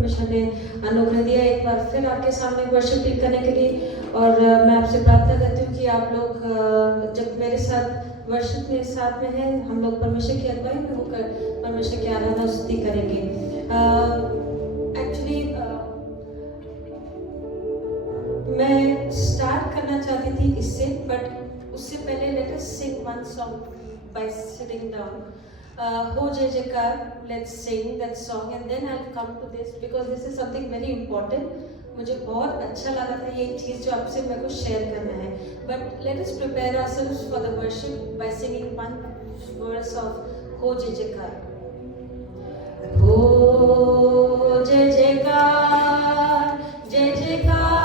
परमेश्वर ने अनुग्रह दिया एक बार फिर आपके सामने वर्शिप लीड करने के लिए। और मैं आपसे प्रार्थना करती हूँ कि आप लोग जब मेरे साथ वर्शिप में साथ में हैं, हम लोग परमेश्वर की अगुवाई में होकर परमेश्वर की आराधना स्तुति करेंगे। एक्चुअली मैं स्टार्ट करना चाहती थी इससे, बट उससे पहले let us sing one song by sitting down. Ho Jai Jaikar, let's sing that song and then I'll come to this because this is something very important. मुझे बहुत अच्छा लगा था ये चीज़ जो आपसे मेरे को शेयर करना है. But let us prepare ourselves for the worship by singing one verse of Ho Jai Jaikar. Ho Jai Jaikar, Jai Jaikar.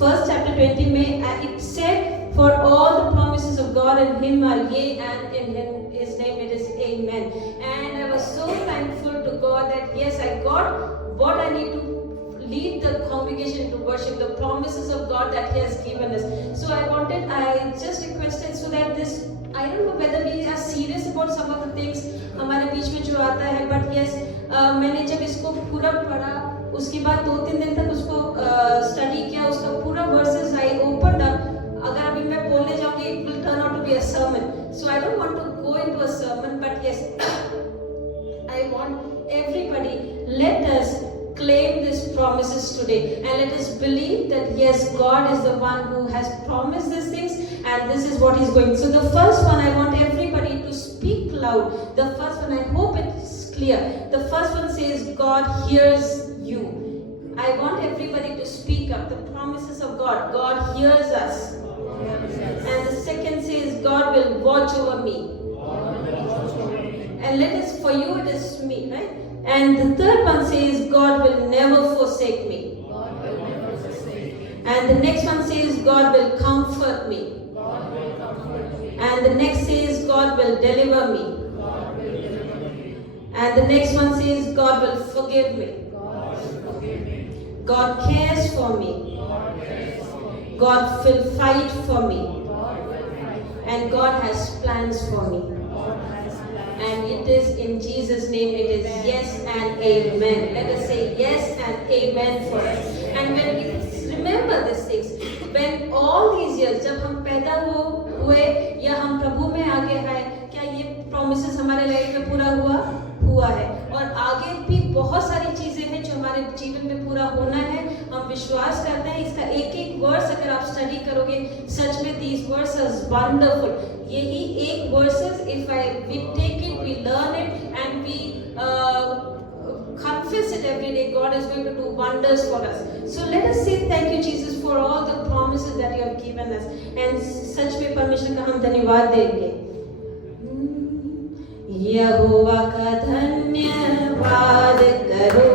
First chapter 20 में it said, for all the promises of God in Him are yea, and in His name it is Amen. And I was so thankful to God that yes, I got what I need to lead the congregation to worship, the promises of God that He has given us. So I just requested so that this, I don't know whether we are serious about some of the things हमारे बीच में जो आता है, but yes, मैंने जब इसको पूरा पढ़ा, उसके बाद 2-3 दिन तक उसको स्टडी किया, उसका पूरा वर्सेस आई ओपनड अप. अगर अभी मैं बोलने जाऊंगी, it will turn out to be a sermon. So I don't want to go into a sermon, but yes, I want everybody, let us claim these promises today and let us believe that yes, God is the one who has promised these things and this is what He's going. So the first one, I want everybody to speak loud. The first one, I hope it's clear. The first one says, God hears you. I want everybody to speak up. The promises of God. God hears us. And the second says, God will watch over me. And let us, for you it is me, right? And the third one says, God will never forsake me. And the next one says, God will comfort me. And the next says, God will deliver me. And the next one says, God will forgive me. God cares for me. God will fight for me. And God has plans for me. And it is in Jesus' name, it is yes and amen. Let us say yes and amen for us. And when we remember these things, when all these years, जब हम पैदा हुए या हम प्रभु में आगे आए, क्या ये promises हमारे लाइफ में पूरा हुआ है? और आगे भी बहुत सारी चीजें हैं जो हमारे जीवन में पूरा होना है. हम विश्वास करते हैं. इसका एक एक वर्स अगर आप स्टडी करोगे, सच में these verses wonderful. यही एक verses, if we take it, we learn it, and we confess it every day, God is going to do wonders for us. So let us say thank you Jesus for all the promises that you have given us. And सच में परमेश्वर का हम धन्यवाद देंगे. यहोवा का धन्यवाद करो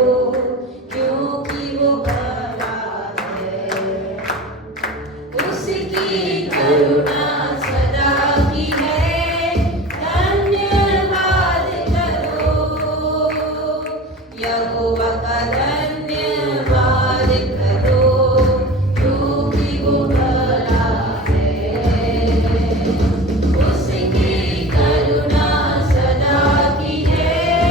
क्योंकि वो भला है, उसकी करुणा सदा की है. धन्यवाद करो यहोवा का धन्यवाद करो क्योंकि वो भला है, उसकी करुणा सदा की है.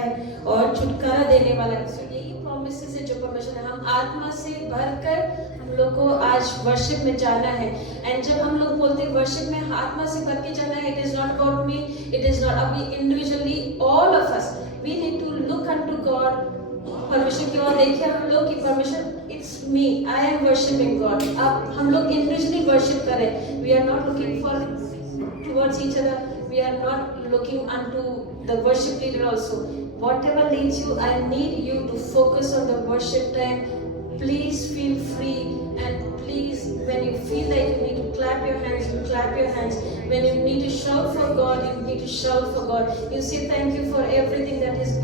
है और छुटकारा देने वाला है। So, यही promises है जो परमेश्वर ने, हम आत्मा से भरकर हम लोग को आज वर्शिप में जाना है। एंड जब हम लोग बोलते हैं वर्शिप में आत्मा से भर के जाना है, it is not about me, it is not अभी individually, all of us we need to look unto God. परमेश्वर की ओर देखिए हम लोग कि परमेश्वर it's me, I am worshipping God. अब हम लोग इंडिविजुअली वर्शिप करें, we are not looking for towards each other, we are not looking unto the worship leader also. Whatever leads you, I need you to focus on the worship time. Please feel free, and please, when you feel like you need to clap your hands, you clap your hands. When you need to shout for God, you need to shout for God. You say thank you for everything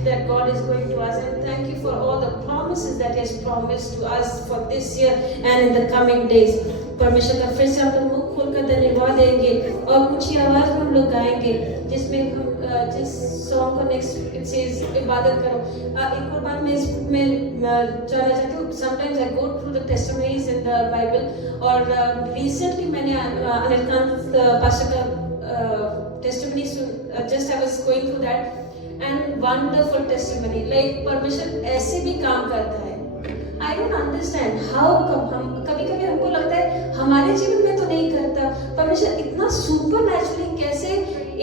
that God is going to us, and thank you for all the promises that He has promised to us for this year and in the coming days. परमेश्वर का फिर से हम लोग मुख खोलकर धन्यवाद देंगे और ऊंची आवाज में हम लोग गाएंगे, जिसमें हम जिस सॉन्ग को नेक्स्ट इट सेज इबादत करो। एक और बात मैं इसमें जानना चाहती हूँ, sometimes I go through the testimonies in the Bible, और रिसेंटली मैंने अनिलकांत पास्टर का टेस्टिमनी सुन, just I was going through that and wonderful testimony, like परमेश्वर ऐसे भी काम करता है। आई डोंट अंडरस्टैंड हाउ, कभी कभी हमको लगता है हमारे जीवन में तो नहीं करता, परमेश्वर इतना सुपरनैचुरली कैसे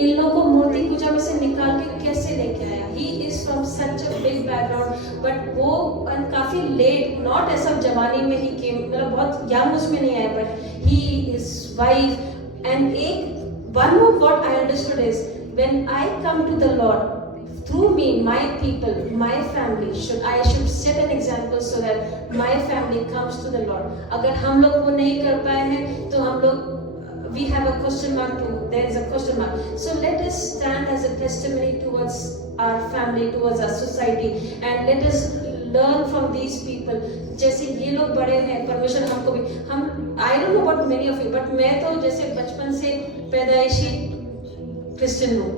इन लोगों को मूर्ति पूजा में से निकाल के कैसे लेके आया। He is from such a big background, but वो काफी लेट, नॉट ऐसा जवानी में ही केम, मतलब बहुत यंग उसमें नहीं आया, but he is wife. And एक one more what I understood is when I come to the lord, through me, my people, my family, I should set an example so that my family comes to the Lord. अगर हम लोग वो नहीं कर पाए हैं तो हम लोग, we have a question mark too, there is a question mark. So let us stand as a testimony towards our family, towards our society, and let us learn from these people. जैसे ये लोग बड़े हैं, परमेश्वर हमको भी, हम I don't know about many of you, but मैं तो जैसे बचपन से पैदाइशी क्रिश्चियन हूँ,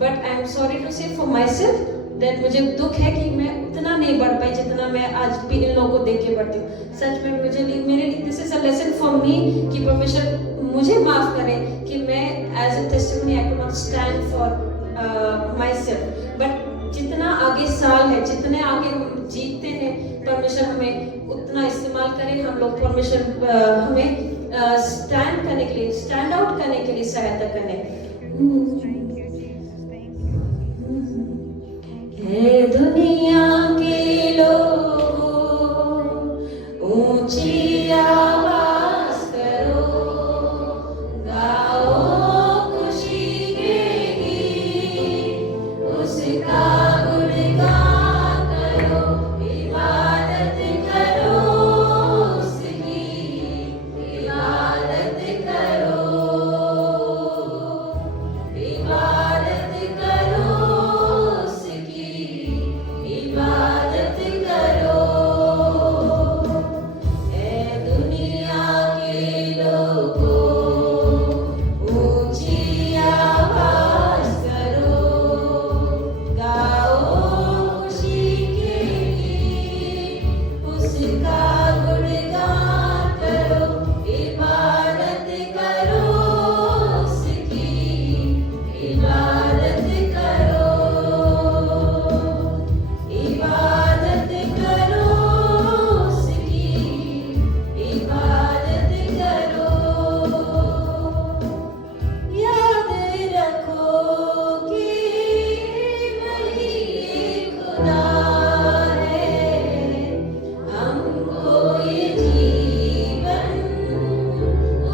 but I am sorry to say for myself that मुझे दुख है कि मैं उतना नहीं बढ़ पाई जितना मैं आज भी इन लोगों को देख के बढ़ती हूँ। सच में मुझे मेरे लिए this is a lesson for me कि परमेश्वर मुझे माफ करे कि मैं as a testimony I could not stand for myself, but जितना आगे साल है, जितने आगे हम जीतते हैं, परमेश्वर हमें उतना इस्तेमाल करें, हम लोग परमेश्वर हमें स्टैंड करने के लिए, स्टैंड आउट करने के लिए सहायता करें। हे दुनिया के लोगों, ऊंची आवाज करो, गाओ खुशी के गीत, उसका गुणगान करो, इबादत करो उसकी, इबादत करो, इबादत करो उसकी, इबादत करो। ऐ दुनिया के लोगों, ऊंची आवाज करो, गाओ खुशी के गीत, उसका गुणगान करो, इबादत करो उसकी, इबादत करो, इबादत करो उसकी, इबादत करो। याद रखो कि वही खुदा है, हमको ये जीवन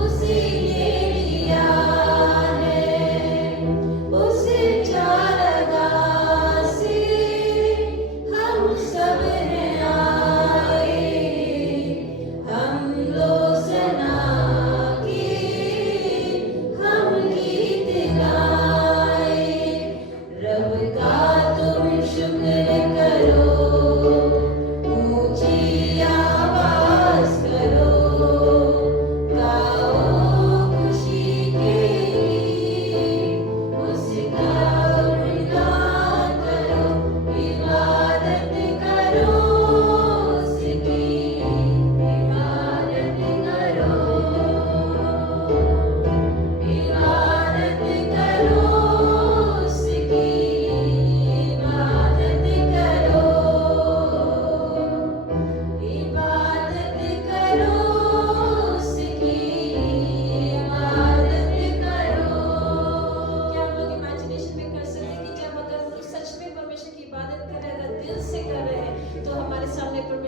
उसी ने दिया है, उस चारागाह से हम सब हैं आए, हम लोसना के हम गीत गाए, रब का तुम शुक्र करो, ऊंची आवाज करो, गाओ खुशी के गीत, उसका गुणगान करो, इबादत करो उसकी, इबादत करो, इबादत करो उसकी, इबादत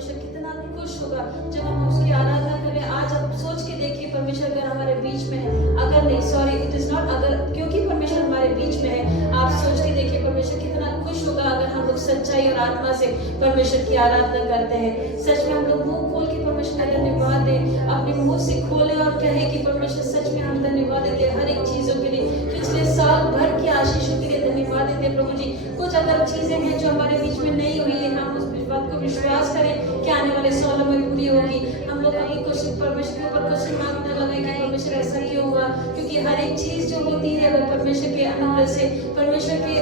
परमेश्वर कितना खुश होगा जब हम उसकी आराधना करें। आज आप सोच के देखिए, परमेश्वर अगर हमारे बीच में है, अगर नहीं, सॉरी, इट इज नॉट अगर, क्योंकि परमेश्वर हमारे बीच में है, आप सोच के देखिए परमेश्वर कितना खुश होगा अगर हम लोग सच्चाई और आत्मा से परमेश्वर की आराधना करते हैं। सच में हम लोग मुंह खोल के परमेश्वर का धन्यवाद दें, अपने मुंह से खोले और कहे कि परमेश्वर सच में हम धन्यवाद देते हैं हर एक चीजों के लिए, पिछले साल भर की आशीषों के लिए धन्यवाद देते हैं प्रभु जी। कुछ अगर चीजें हैं जो हमारे बीच में नहीं हुई है, हम उस बात को विश्वास करें कि आने वाले सालों में पूरी होगी। हम लोग कहीं क्वेश्चन परमेश्वर के ऊपर क्वेश्चन मार्क न लगाए कि परमेश्वर ऐसा क्यों हुआ, क्योंकि हर एक चीज जो होती है वो परमेश्वर के अनुग्रह से, परमेश्वर के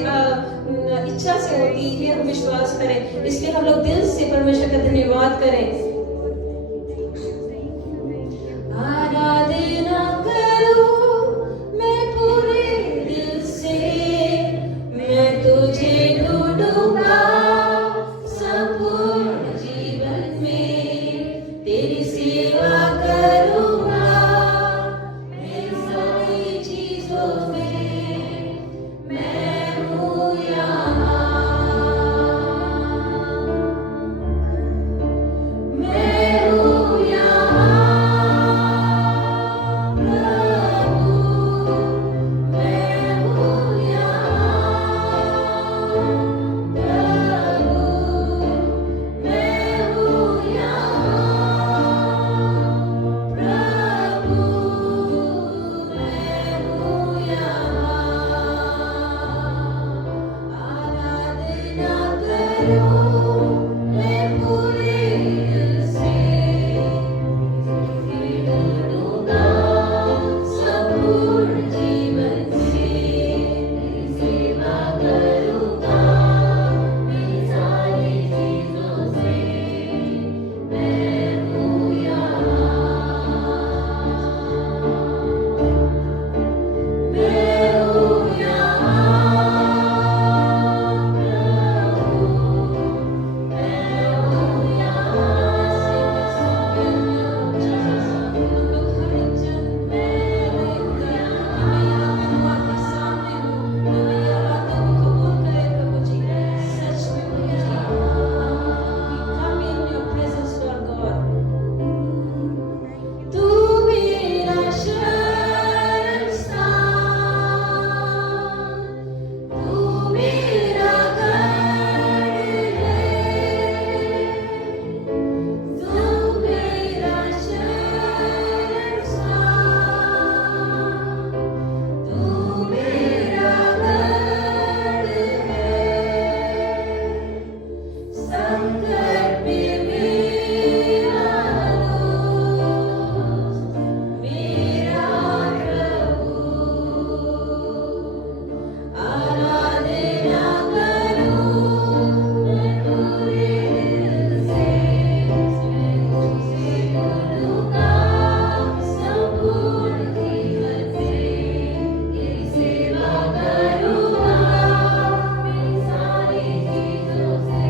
इच्छा से होती है, हम विश्वास करें। इसलिए हम लोग दिल से परमेश्वर का धन्यवाद करें। आराधना करूं मैं पूरे दिल से, मैं तुझे ढूंढूंगा संपूर्ण जीवन में, तेरी सेवा करूंगा मेरी सारी चीजों में, मैं हूँ यहाँ, मैं हूँ यहाँ प्रभु, मैं हूँ यहाँ प्रभु, मैं हूँ यहाँ प्रभु, मैं हूँ यहाँ। आराधना करूं मैं पूरे दिल से, तुझे ढूंढूंगा संपूर्ण जीवन से, तेरी सेवा करूंगा मेरी सारी चीजों से, मैं हूँ यहाँ, मैं हूँ यहाँ प्रभु, मैं हूँ यहाँ। हम लोग हर एक जन मैं हूँ यहाँ, मैं यहाँ पे हूँ, आपके सामने हूँ, मैं मेरी आराधना को कबूल करे प्रभु जी। सच में प्रभु जी, we come in your presence Lord God। तू मेरा शरण स्थान, तू मेरा गढ़ है, तू मेरा शरण स्थान, तू मेरा गढ़ है, संकट में मेरा दोस्त, मेरा प्रभु। आराधना करूं मैं पूरे दिल से, मैं तुझसे ढूंढूंगा संपूर्ण जीवन से, तेरी सेवा करूंगा मेरी सारी चीजों से,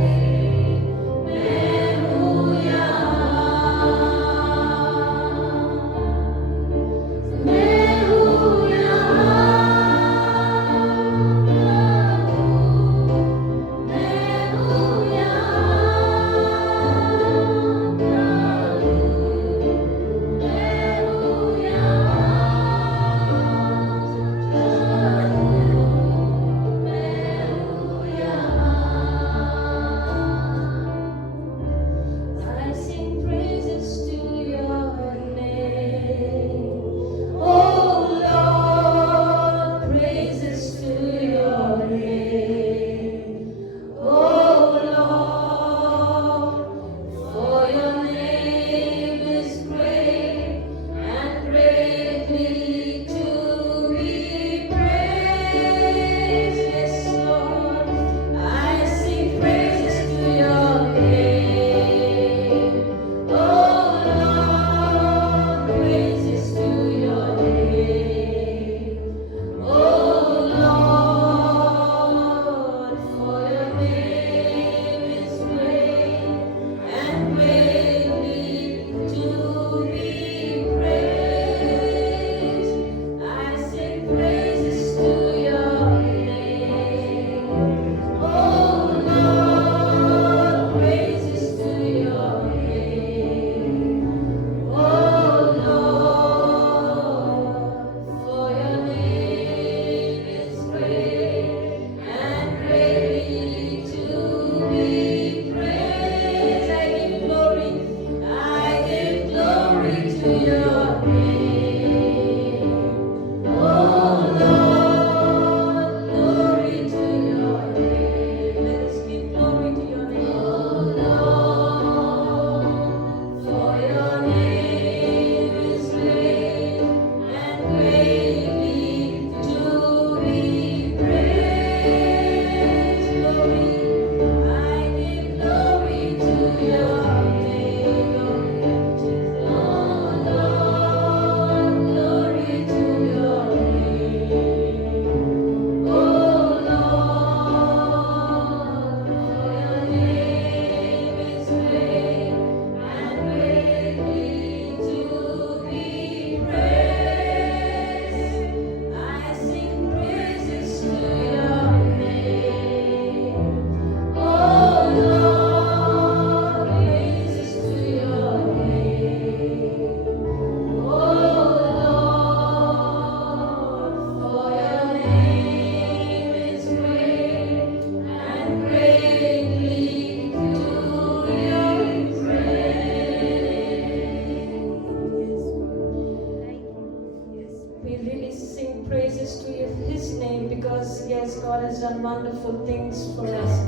wonderful things for us.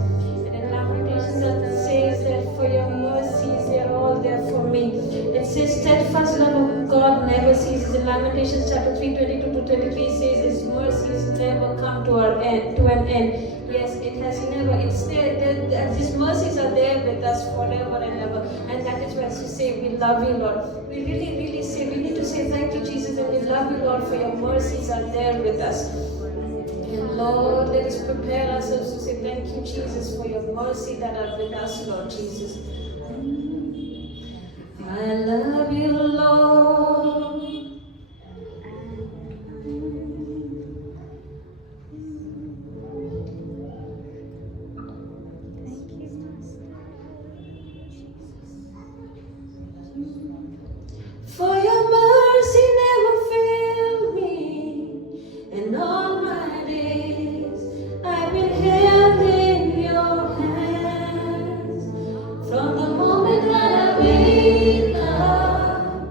And in Lamentations it says that for your mercies they are all there for me. It says steadfast love of God never ceases. In Lamentations chapter 3:22-23 says His mercies never come to an end. Yes, it has never. It's there. His mercies are there with us forever and ever. And that is why we say we love you, Lord. We really say we need to say thank you, Jesus, and we love you, Lord, for your mercies are there with us. And Lord, let us prepare ourselves to say thank you, Jesus, for your mercy that are with us, Lord Jesus. I love you, Lord. For your mercy never failed me, and all my days I've been held in your hands. From the moment that I wake up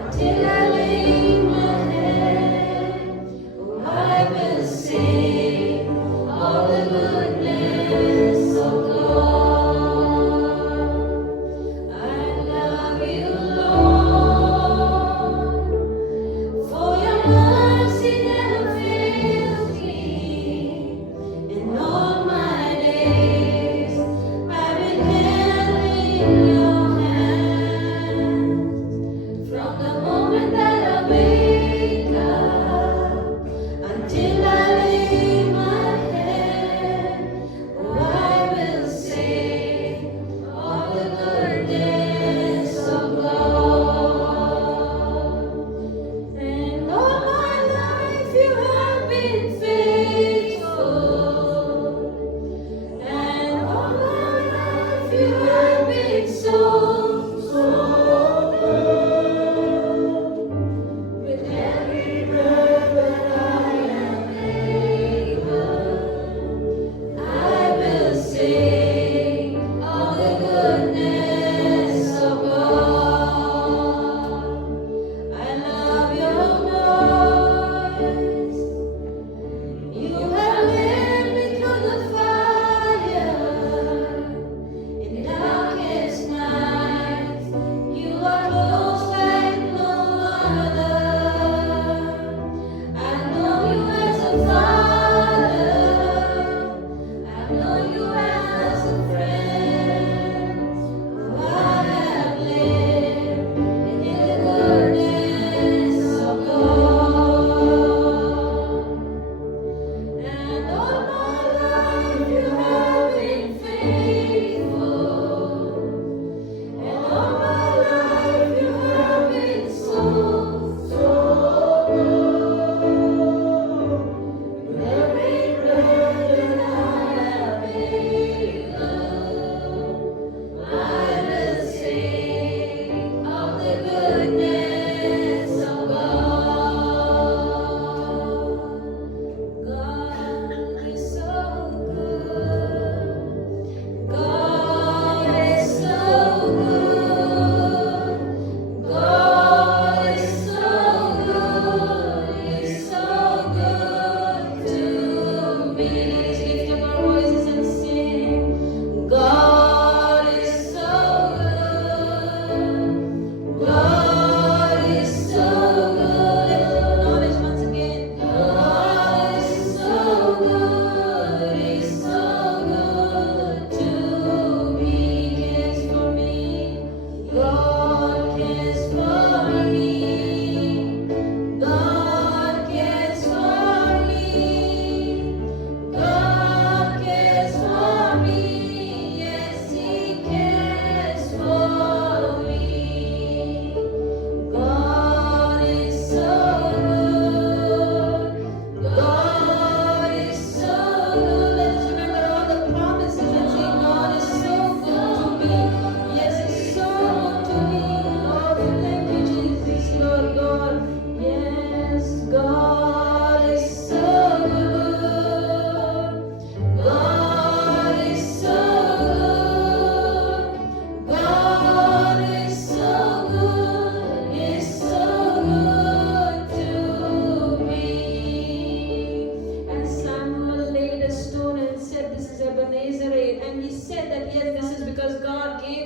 until I lay my head, oh, I will sing all the goodness of God. I love you, Lord, for your mercy never fails me. In all my days, I've been held in your hands. From the moment that I wake up until I lay my head, oh, I will sing all the goodness of God. And all my life you have been faithful. And all my life you have been so good. With every breath that I am able, I will sing all the goodness of God. I love your voice. You have led me through the fire, and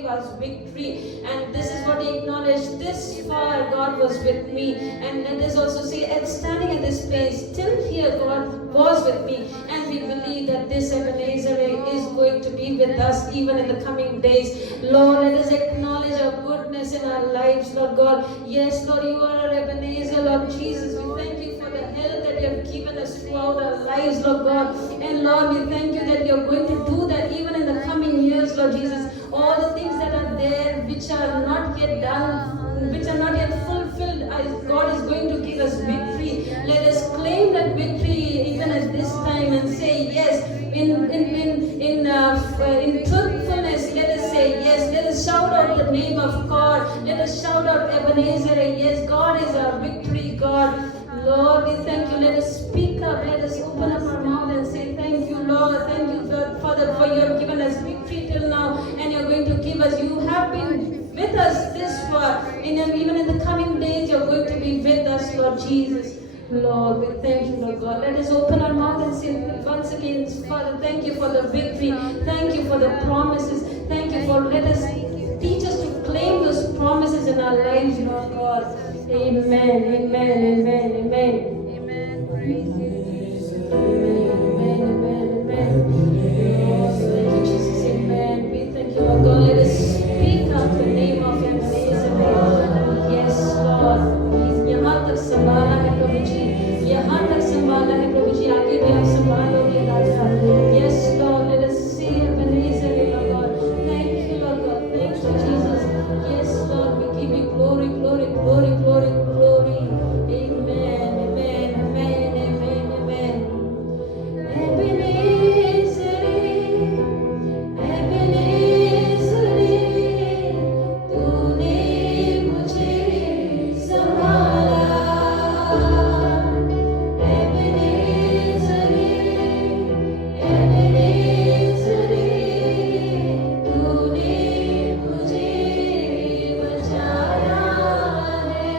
us victory. And this is what he acknowledged. This far God was with me. And let us also say, and standing at this place, till here God was with me. And we believe that this Ebenezer is going to be with us even in the coming days. Lord, let us acknowledge your goodness in our lives, Lord God. Yes, Lord, you are our Ebenezer, Lord Jesus. We thank you for the help that you have given us throughout our lives, Lord God. And Lord, we thank you that you're going to do that even in the coming years, Lord Jesus. All the things that are there which are not yet done, which are not yet fulfilled, God is going to give us victory. Let us claim that victory even at this time and say yes. In truthfulness, let us say yes. Let us shout out the name of God. Let us shout out Ebenezer. Yes, God is our victory, God. Lord, we thank you. Let us speak up. Let us open up our mouth and say thank you, Lord. Thank you, Father, for you have given us victory till now, and you're going to give us. You have been with us this far. Even in the coming days, you're going to be with us, Lord Jesus. Lord, we thank you, Lord God. Let us open our mouth and say once again, Father, thank you for the victory. Thank you for the promises. Thank you for teach us to claim those promises in our lives, Lord God. Amen, amen, amen, amen. Amen. Praise you. Amen, amen, amen. Lord, thank you, Jesus. Amen. We thank you, Lord God. Let us speak out the name of Ebenezer. Yes, Lord. यहाँ तक संभाला है प्रभु जी, यहाँ तक संभाला है प्रभु जी, आगे भी आप संभालोगे राजा. Yes, Lord, let us see Ebenezer, Lord God. Thank you, Lord God. Thank you, Jesus. Yes, Lord, we give you glory, glory, glory, glory, glory. Amen, amen, amen, amen, amen. Ebenezer, Ebenezer, तूने मुझे संभाला. Ebenezer, Ebenezer, तूने मुझे बचाया है.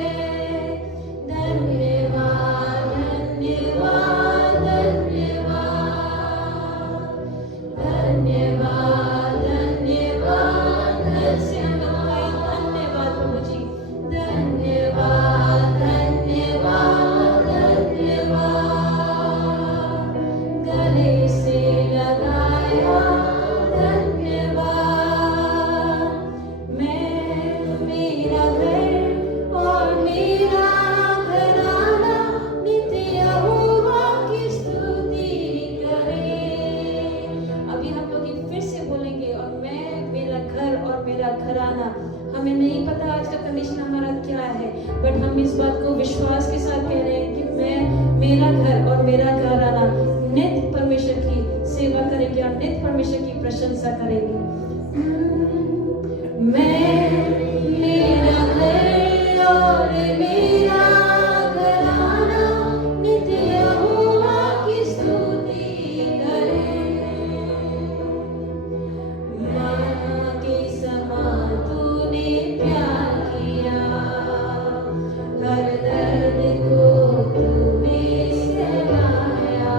धन्यवाद, धन्यवाद, धन्यवाद, धन्यवाद, धन्यवाद. धन्यवाद प्रभु जी. धन्यवाद, धन्यवाद, धन्यवाद. गले से लगाया धन्यवाद. मैं, मेरा घर और मेरा घराना नित्य यहोवा की स्तुति करे. अभी हम लोग ये फिर से बोलेंगे, और मैं, मेरा घर और मेरा घराना. हमें नहीं पता आज का कंडीशन हमारा क्या है, बट हम इस बात को विश्वास के साथ कह रहे हैं कि मैं, मेरा घर और मेरा घराना नित्य परमेश्वर की सेवा करेंगे और नित्य परमेश्वर की प्रशंसा करेंगे. मैं, मेरा घर और मेरा घराना नित्य यहोवा की स्तुति करे. माँ के समान तूने प्यार किया, हर दर्द को तूने सहलाया.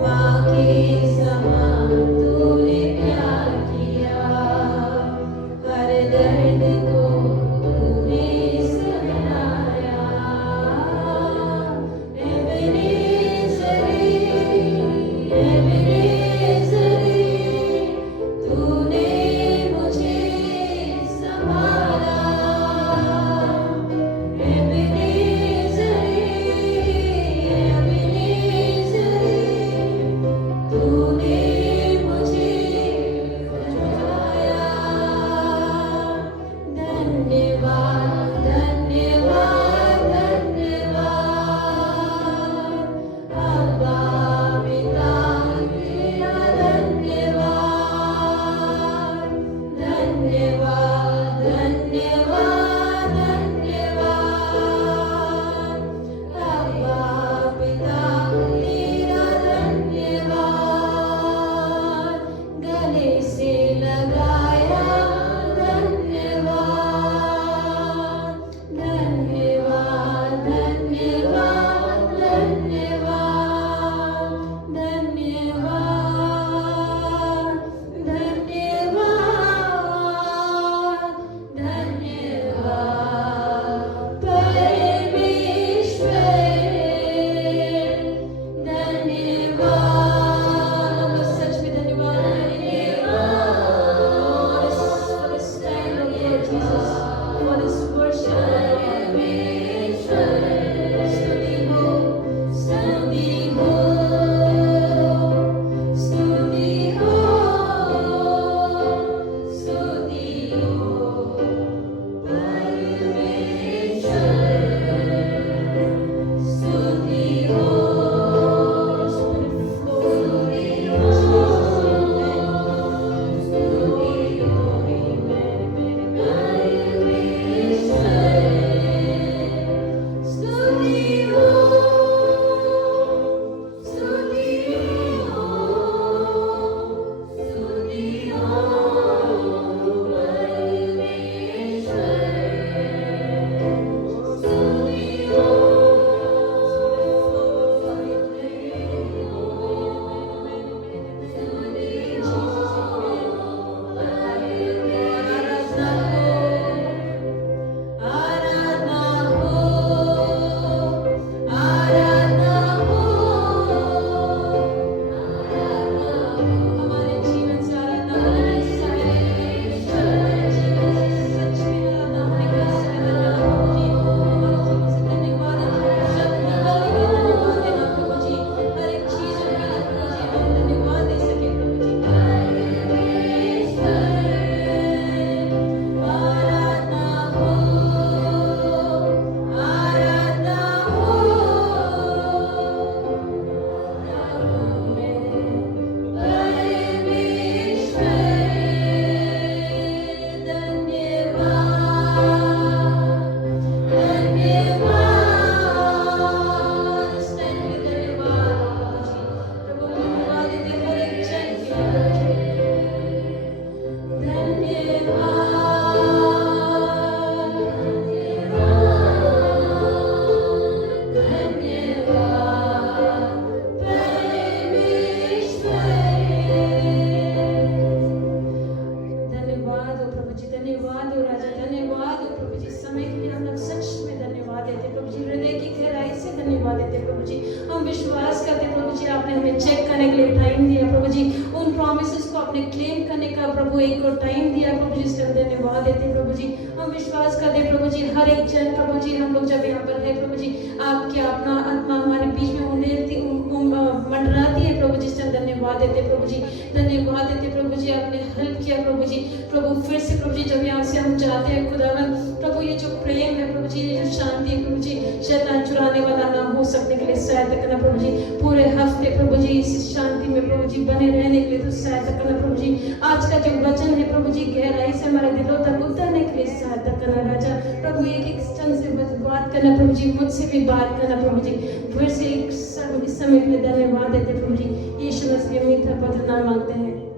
माँ के समान तूने आपने क्लेम करने का प्रभु एक और टाइम दिया प्रभु जी, इसके अंदर धन्यवाद देते हैं प्रभु जी। हम विश्वास करते हैं प्रभु जी, हर एक जन प्रभु जी, हम लोग जब यहाँ पर है प्रभु जी, आपके अपना आत्मा हमारे बीच में मंडराती है प्रभु जी, इससे हम धन्यवाद देते हैं प्रभु जी, धन्यवाद देते हैं प्रभु जी। आपने हेल्प किया प्रभु जी, प्रभु फिर से प्रभु जी जब यहाँ से हम जाते हैं खुदावन प्रभु, ये जो प्रेम है प्रभु जी, ये जो शांति है प्रभु जी, शैतान चुराने वाला ना हो सकने के लिए सहायता करना प्रभु जी। पूरे हफ्ते प्रभु जी इस शांति में प्रभु जी बने रहने के लिए तो सहायता करना प्रभु जी। आज का जो वचन है प्रभु जी, गहराई से हमारे दिलों तक उतरने के लिए सहायता करना राजा प्रभु। एक एक जन से बात करना प्रभु जी, मुझसे भी बात करना प्रभु जी। फिर से इस समय के लिए धन्यवाद देते प्रभु जी। यीशु मसीह के मीठा पवित्र नाम मांगते हैं।